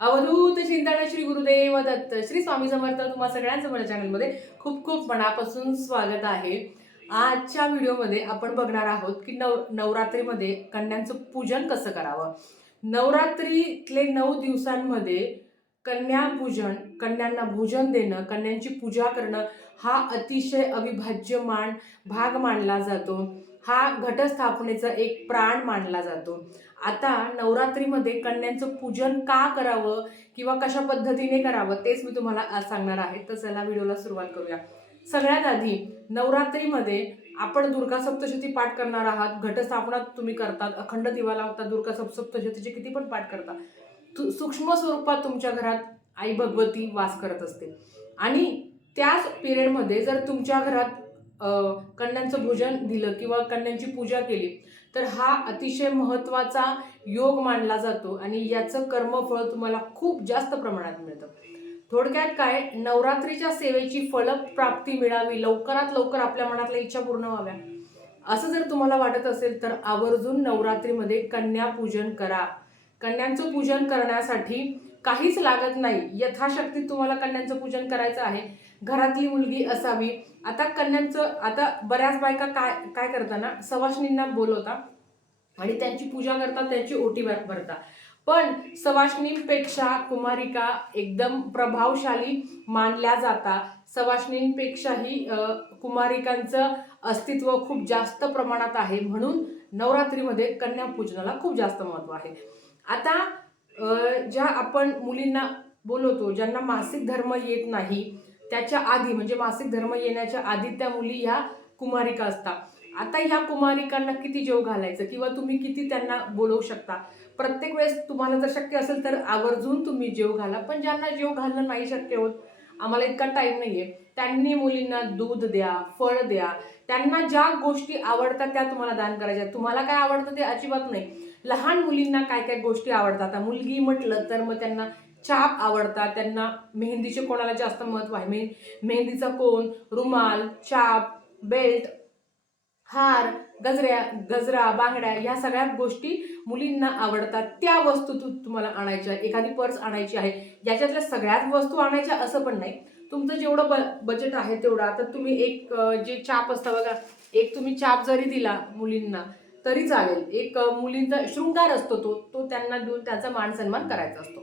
अवधूत चिंतन श्री गुरुदेव दत्त श्री स्वामी समर्थ तुम्हा सगळ्यांचं माझ्या चॅनलमध्ये खूप खूप मनापासून स्वागत आहे। आजच्या व्हिडिओमध्ये आपण बघणार आहोत की नवरात्रीमध्ये कन्यांचं पूजन कसं करावं। नवरात्रीतले 9 दिवसांमध्ये कन्यापूजन, कन्यांना भोजन देणं, कन्यांची पूजा करणं हा अतिशय अविभाज्य भाग मानला जातो। हा घटस्थापनेचा एक प्राण मानला जातो। आता नवरात्रीमध्ये कन्यांचं पूजन का करावं किंवा कशा पद्धतीने करावं तेच मी तुम्हाला आज सांगणार आहे। तर चला व्हिडिओला सुरुवात करूया। सगळ्यात आधी नवरात्रीमध्ये आपण दुर्गा सप्तशती पाठ करणार आहात। घटस्थापना तुम्ही करतात, अखंड दिवा लावतात, दुर्गा सप्तशतीचे किती पण पाठ करता। सूक्ष्म स्वरूपात तुमच्या घरात आई भगवती वास करत असते आणि त्याच पिरियडमध्ये जर तुमच्या घरात कन्यांचं भोजन दिलं किंवा कन्यांची पूजा केली तर हा अतिशय महत्त्वाचा योग मानला जातो आणि याचं कर्मफळ तुम्हाला खूप जास्त प्रमाणात मिळतं। थोडक्यात काय, नवरात्रीच्या सेवेची फलप्राप्ती मिळावी, लवकरात लवकर आपल्या मनातल्या इच्छा पूर्ण व्हाव्या असं जर तुम्हाला वाटत असेल तर आवर्जून नवरात्रीमध्ये कन्या पूजन करा। कन्यांचं पूजन करण्यासाठी काहीच लागत नाही। यथाशक्ती तुम्हाला कन्यांचं पूजन करायचं आहे। घरातली मुलगी असावी। आता बऱ्याच बायका काय करताना सवाष्णींना बोलवता आणि त्यांची पूजा करतात, त्यांची ओटी भरता। पण सवाष्णींपेक्षा कुमारिका एकदम प्रभावशाली मानल्या जातात। सवाष्णींपेक्षाही कुमारिकांचं अस्तित्व खूप जास्त प्रमाणात आहे, म्हणून नवरात्रीमध्ये कन्या पूजनाला खूप जास्त महत्त्व आहे। आता ज्या आपण मुलींना बोलवतो, ज्यांना मासिक धर्म येत नाही त्याच्या आधी, म्हणजे मासिक धर्म येण्याच्या आधी त्या मुली ह्या कुमारिका असतात। आता ह्या कुमारिकांना किती जेव घालायचं किंवा तुम्ही किती त्यांना बोलवू शकता, प्रत्येक वेळेस तुम्हाला जर शक्य असेल तर आवर्जून तुम्ही जेव घाला। पण ज्यांना जेव घालणं नाही शक्य होत, आम्हाला इतका टाइम नाहीये, त्यांनी मुलींना दूध द्या, फळ द्या। त्यांना ज्या गोष्टी आवडतात त्या तुम्हाला दान करायच्या। तुम्हाला काय आवडतं ते अजिबात नाही। लहान मुलींना काय काय गोष्टी आवडतात, आता मुलगी म्हटलं तर मग त्यांना चाप आवडतात, त्यांना मेहंदीचे कोणाला जास्त महत्व आहे, मेहंदीचा कोन, रुमाल, चाप, बेल्ट, हार, गजरा, बांगड्या या सगळ्या गोष्टी मुलींना आवडतात। त्या वस्तू तुम्हाला आणायच्या। एखादी पर्स आणायची आहे, ज्याच्यातल्या सगळ्याच वस्तू आणायच्या असं पण नाही, तुमचं जेवढं बजेट आहे तेवढं। आता तुम्ही एक जे चाप असतं बघा, एक तुम्ही चाप जरी दिला मुलींना तरी चालेल। एक मुलींचा शृंगार असतो, तो त्यांना देऊन त्याचा मान सन्मान करायचा असतो।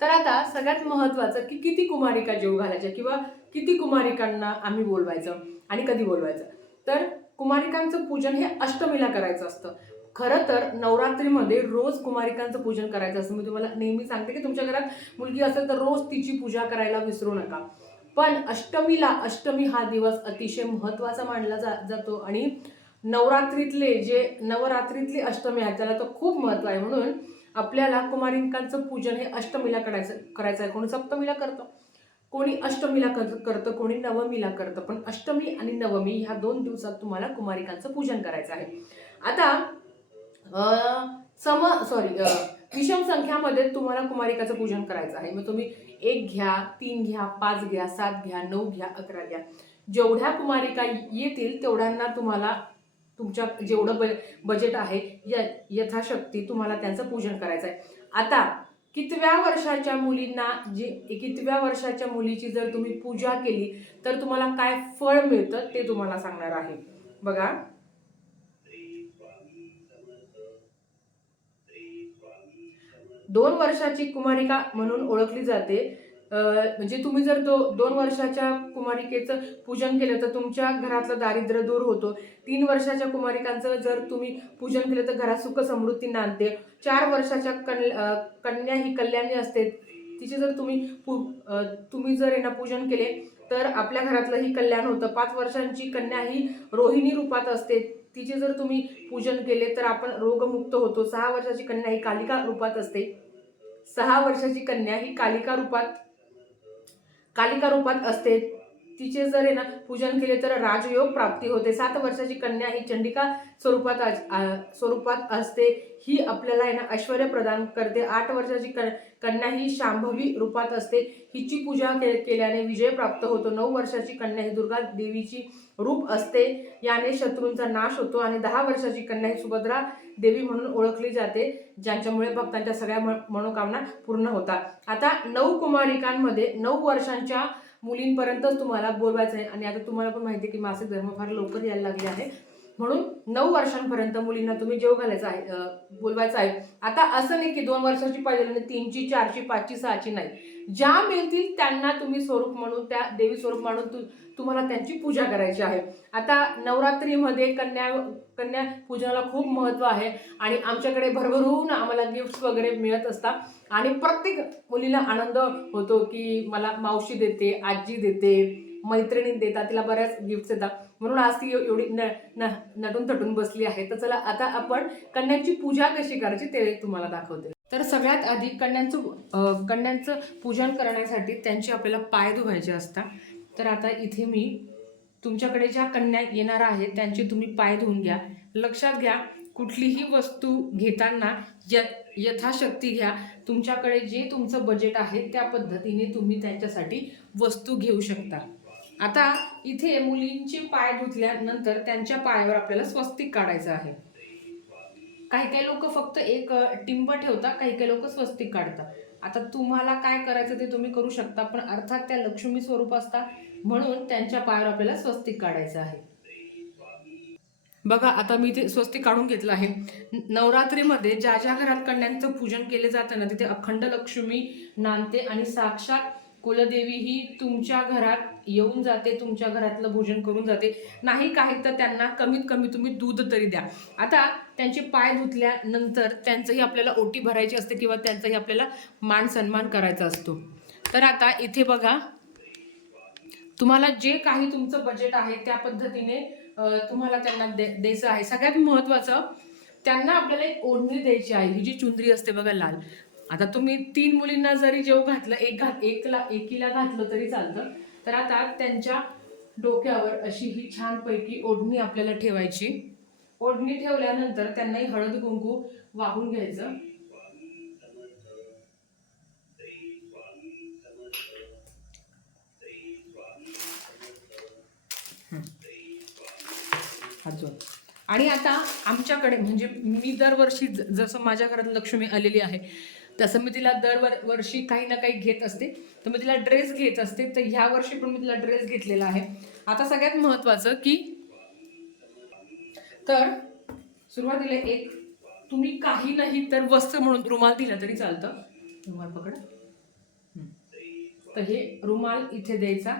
तर आता सगळ्यात महत्त्वाचं की किती कुमारिका जेव घालायच्या किंवा किती कुमारिकांना आम्ही बोलवायचं आणि कधी बोलवायचं। तर कुमारिकांचं पूजन हे अष्टमीला करायचं असतं। खरं तर नवरात्रीमध्ये रोज कुमारिकांचं पूजन करायचं असतं। मी तुम्हाला नेहमी सांगते की तुमच्या घरात मुलगी असेल तर रोज तिची पूजा करायला विसरू नका। पण अष्टमी हा दिवस अतिशय महत्त्वाचा मानला जातो आणि नवरात्रीतली अष्टमी आहे त्याला तर खूप महत्त्व आहे। म्हणून आपल्याला कुमारिकांचं पूजन हे अष्टमीला करायचं आहे। कोणी सप्तमीला करतं, कोणी अष्टमीला करतं, कोणी नवमीला करतं, पण अष्टमी आणि नवमी ह्या 2 दिवसात तुम्हाला कुमारिकांचं पूजन करायचं आहे। आता विषम संख्यामध्ये तुम्हाला कुमारिकाचं पूजन करायचं आहे। मग तुम्ही 1 घ्या, 3 घ्या, 5 घ्या, 7 घ्या, 9 घ्या, 11 घ्या, जेवढ्या कुमारिका येतील तेवढ्यांना तुम्हाला तुमच्या जेवढं बजेट आहे यथाशक्ती तुम्हाला त्यांचं पूजन करायचं आहे। आता कितव्या वर्षाच्या मुलीची जर तुम्ही पूजा केली तर तुम्हाला काय फळ मिळतं ते तुम्हाला सांगणार आहे। बघा, 2 वर्षाची कुमारिका म्हणून ओळखली जाते। म्हणजे तुम्ही जर 2 वर्षाच्या कुमारिकेचं पूजन केलं तर तुमच्या घरातलं दारिद्र्य दूर होतो। 3 वर्षाच्या कुमारिकांचं जर तुम्ही पूजन केलं तर घरात सुख समृद्धी नांदते। 4 वर्षाच्या कन्या ही कल्याणी असते, तिचे जर तुम्ही जर यांना पूजन केले तर आपल्या घरातलं ही कल्याण होतं। 5 वर्षांची कन्या ही रोहिणी रूपात असते, तिचे जर तुम्ही पूजन केले तर आपण रोगमुक्त होतो। 6 वर्षाची कन्या ही कालिका रूपात असते, 6 वर्षाची कन्या ही कालिका रूपात असते। तिचे जर आहे ना पूजन केले तर राजयोग प्राप्ती होते. 7 वर्षाची कन्या ही चंडिका स्वरूपात असते. ही आपल्याला आहे ना ऐश्वर्य प्रदान करते. 8 वर्षाची कन्या ही शांभवी रूपात असते. हिची पूजा केल्याने विजय प्राप्त होतो. 9 वर्षाची कन्या ही दुर्गा देवीची रूप असते. याने शत्रूंचा नाश होतो. आणि 10 वर्षाची कन्या ही सुभद्रा देवी म्हणून ओळखली जाते, ज्यांच्यामुळे भक्तांच्या सगळ्या मनोकामना पूर्ण होतात. आता 9 कुमारिकांमध्ये 9 वर्षांच्या मुलींपर्यंतच तुम्हाला बोलवायचं आहे. आणि आता तुम्हाला पण माहिती आहे की मासिक धर्म फार लवकर यायला लागले आहे, म्हणून 9 वर्षांपर्यंत मुलींना तुम्ही जेव घालायचं आहे, बोलवायचं आहे. आता असं नाही की 2 वर्षाची पाहिजे आणि 3ची 4ची 5ची 6ची नाही. ज्या मिळतील त्यांना तुम्ही स्वरूप म्हणून, त्या देवी स्वरूप म्हणून तुम्हाला त्यांची पूजा करायची आहे. आता नवरात्रीमध्ये कन्या पूजनाला खूप महत्त्व आहे आणि आमच्याकडे भरभरून आम्हाला गिफ्ट्स वगैरे मिळत असतात. आणि प्रत्येक मुलीला आनंद होतो की मला मावशी देते, आजी देते, मैत्रिणी देतात, तिला बऱ्याच गिफ्ट्स येतात. म्हणून आज ती एवढी नटून थटून बसली आहे. तर चला आता आपण कन्यांची पूजा कशी करायची ते तुम्हाला दाखवते. तर सगळ्यात आधी कन्यांचं पूजन करण्यासाठी त्यांचे आपल्याला पाय धुवायचे असतात. तर आता इथे मी तुमच्याकडे ज्या कन्या येणार आहेत त्यांचे तुम्ही पाय धुवून घ्या. लक्षात घ्या, कुठलीही वस्तू घेताना यथाशक्ती घ्या. तुमच्याकडे जे तुमचं बजेट आहे त्या पद्धतीने तुम्ही त्यांच्यासाठी वस्तू घेऊ शकता. आता इथे मुलींचे पाय धुतल्यानंतर त्यांच्या पायावर आपल्याला स्वस्तिक काढायचं आहे. काही लोक फक्त एक टिंब ठेवतात, काही लोक स्वस्तिक काढतात. आता तुम्हाला काय करायचं ते तुम्ही करू शकता, पण अर्थात त्या लक्ष्मी स्वरूप असतात म्हणून त्यांच्या पायावर आपल्याला स्वस्तिक काढायचं आहे. बघा आता मी ते स्वस्तिक काढून घेतलं आहे. नवरात्रीमध्ये ज्या ज्या घरात कन्यांचं पूजन केले जातं ना तिथे अखंड लक्ष्मी नांदते आणि साक्षात कुलदेवी ही तुमच्या घरात येऊन जाते, तुमच्या घरातलं भोजन करून जाते. नाही काही तर त्यांना कमीत कमी तुम्ही दूध तरी द्या. आता त्यांचे पाय धुतल्यानंतर त्यांचंही आपल्याला ओटी भरायची असते किंवा त्यांचाही आपल्याला मान सन्मान करायचा असतो. तर आता इथे बघा, तुम्हाला जे काही तुमचं बजेट आहे त्या पद्धतीने तुम्हाला त्यांना द्यायचं आहे. सगळ्यात महत्त्वाचं, त्यांना आपल्याला एक ओढणी द्यायची आहे. ही जी चुंदरी असते बघा लाल. आता तुम्ही 3 मुलींना जरी जेव घातलं, एकीला घातलं तरी चालतं. तर आता त्यांच्या डोक्यावर अशी ही छानपैकी ओढणी आपल्याला ठेवायची. ओढणी ठेवल्यानंतर त्यांनाही हळद कुंकू वाहून घ्यायचं. आणि आता आमच्याकडे म्हणजे मी दरवर्षी जसं माझ्या घरात लक्ष्मी आलेली आहे तसं मी तिला दरवर्षी काही ना काही घेत असते. तर मी तिला ड्रेस घेत असते. तर ह्या वर्षी पण मी तिला ड्रेस घेतलेला आहे. आता सगळ्यात महत्त्वाचं की तर सुरुवातीला एक तुम्ही काही नाही तर वस्त्र म्हणून रुमाल दिला तरी चालतं. रुमाल पकडा. तर हे रुमाल इथे द्यायचा.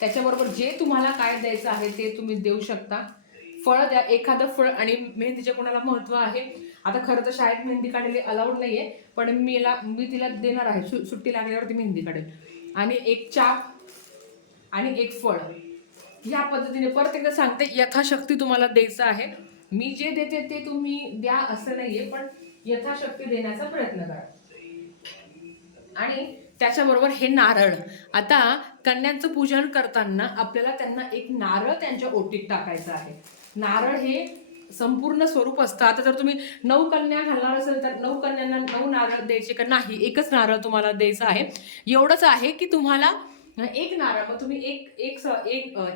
त्याच्याबरोबर जे तुम्हाला काय द्यायचं आहे ते तुम्ही देऊ शकता. फळ द्या, एखादं फळ. आणि मेहंदीच्या कोणाला महत्त्व आहे. आता खरं तर शाळेत मेहंदी काढलेली अलाउड नाही आहे, पण मी तिला देणार आहे. सुट्टी लागल्यावरती मेहंदी काढेल. आणि एक चाप आणि एक फळ. ह्या पद्धतीने परत एकदा सांगते, यथाशक्ती तुम्हाला द्यायचं आहे. मी जे देते ते तुम्ही द्या असं नाहीये, पण यथाशक्ती देण्याचा प्रयत्न करा. आणि त्याच्याबरोबर हे नारळ. आता कन्यांचं पूजन करताना आपल्याला त्यांना एक नारळ त्यांच्या ओटीत टाकायचं आहे. नारळ हे संपूर्ण स्वरूप असतं. आता जर तुम्ही 9 कन्या घालणार असेल तर 9 कन्यांना 9 नारळ द्यायचे का नाही, एकच नारळ तुम्हाला द्यायचं आहे. एवढंच आहे की तुम्हाला एक नारळ, मग तुम्ही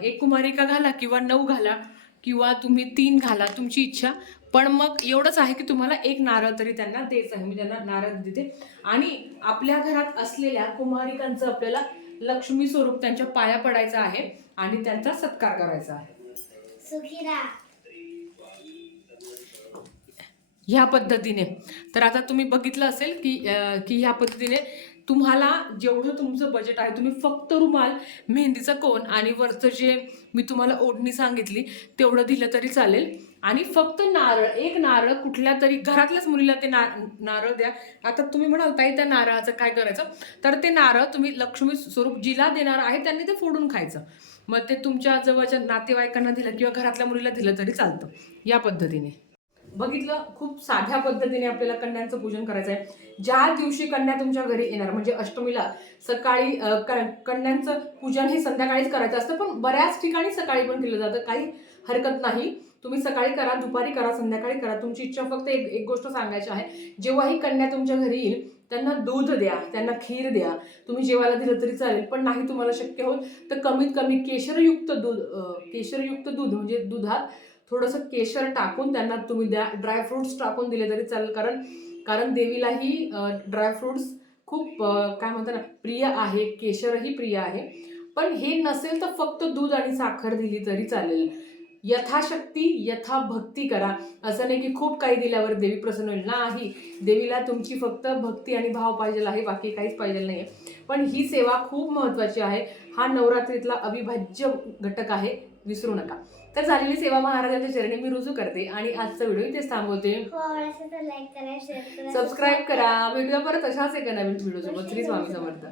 एक कुमारिका घाला किंवा 9 घाला किंवा तुम्ही 3 घाला, तुमची इच्छा. पण मग एवढंच आहे की तुम्हाला एक नारळ तरी त्यांना द्यायचं आहे. मी त्यांना नारळ देते. आणि आपल्या घरात असलेल्या कुमारिकांचं आपल्याला लक्ष्मी स्वरूप त्यांच्या पाया पडायचं आहे आणि त्यांचा सत्कार करायचा आहे. ह्या पद्धतीने. तर आता तुम्ही बघितलं असेल की ह्या पद्धतीने तुम्हाला जेवढं तुमचं बजेट आहे तुम्ही फक्त रुमाल, मेहंदीचा कोन आणि वरचं जे मी तुम्हाला ओढणी सांगितली तेवढं दिलं तरी चालेल. आणि फक्त नारळ, एक नारळ कुठल्या तरी घरातल्याच मुलीला ते नारळ द्या. आता तुम्ही म्हणाल ताई त्या नारळाचं काय करायचं, तर ते नारळ तुम्ही लक्ष्मी स्वरूप जिला देणार आहे त्यांनी ते फोडून खायचं. मग ते तुमच्या जवळच्या नातेवाईकांना दिलं किंवा घरातल्या मुलीला दिलं तरी चालतं. या पद्धतीने. बघितलं, खूप साध्या पद्धतीने आपल्याला कन्यांचं पूजन करायचं आहे. ज्या दिवशी कन्या तुमच्या घरी येणार म्हणजे अष्टमीला सकाळी कन्यांचं पूजन हे संध्याकाळीच करायचं असतं, पण बऱ्याच ठिकाणी सकाळी पण केलं जातं, काही हरकत नाही. तुम्ही सकाळी करा, दुपारी करा, संध्याकाळी करा, तुमची इच्छा. फक्त एक गोष्ट सांगायची आहे, जेव्हा ही कन्या तुमच्या घरी येईल त्यांना दूध द्या, त्यांना खीर द्या. तुम्ही जेवायला दिलं तरी चालेल, पण नाही तुम्हाला शक्य होत तर कमीत कमी केशरयुक्त दूध म्हणजे दुधात थोडंसं केशर टाकून त्यांना तुम्ही द्या. ड्रायफ्रुट्स टाकून दिले तरी चालेल, कारण देवीलाही ड्रायफ्रुट्स खूप काय म्हणतात ना प्रिय आहे, केशरही प्रिय आहे. पण हे नसेल तर फक्त दूध आणि साखर दिली तरी चालेल. यथाशक्ती यथा भक्ती करा. असं नाही की खूप काही दिल्यावर देवी प्रसन्न होईल, नाही. देवीला तुमची फक्त भक्ती आणि भाव पाहिजे आहे, बाकी काहीच पाहिजे नाही. पण ही सेवा खूप महत्त्वाची आहे. हा नवरात्रीतला अविभाज्य घटक आहे, विसरू नका. तर झालेली सेवा महाराजांच्या चरणी मी रुजू करते आणि आजचा व्हिडिओ इथेच थांबवते. लाईक करा, शेअर करा, सबस्क्राईब करा. भेटूया परत अशाच एका नवीन व्हिडिओ सोबत. श्री स्वामी समर्थ.